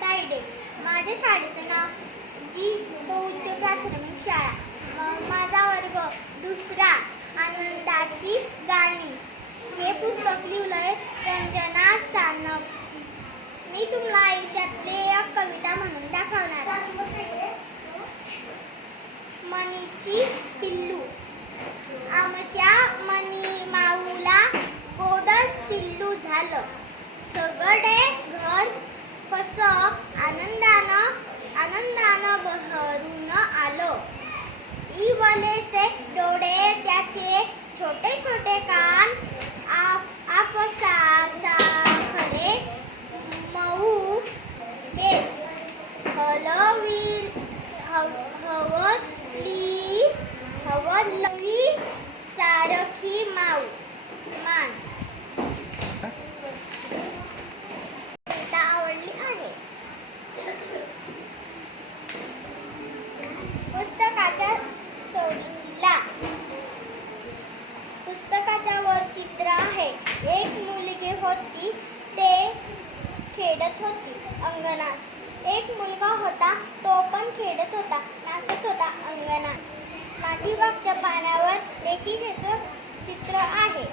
तायडे. माझ्या शाळेचं नाव जी उच्च प्राथमिक शाळा. माझा वर्ग दुसरा. आनंदाची गाणी हे पुस्तक लिहिलंय रंजना सानप. मी तुम्हाला याच्यातले एक कविता म्हणून दाखवणार आहे. मनीची पिल्लू. आमच्या मनी माऊला गोडस पिल्लू झालं. सगळे घर कसं आनंदानं बहरून आलं. इवलेसे डोळे त्याचे छोटे छोटे कान आपसासा खरे मऊ केस हवलवी सारखी मान. आवडली आहे. पुस्तकाच्या सोडीला. पुस्तकाच्या वर चित्र आहे. एक मुलगी होती, ते खेळत होती अंगणात. एक मुलगा होता, तो पण खेळत होता, नाचत होता अंगणात. पाठीमागच्या पानावर लेखिकेचं चित्र आहे.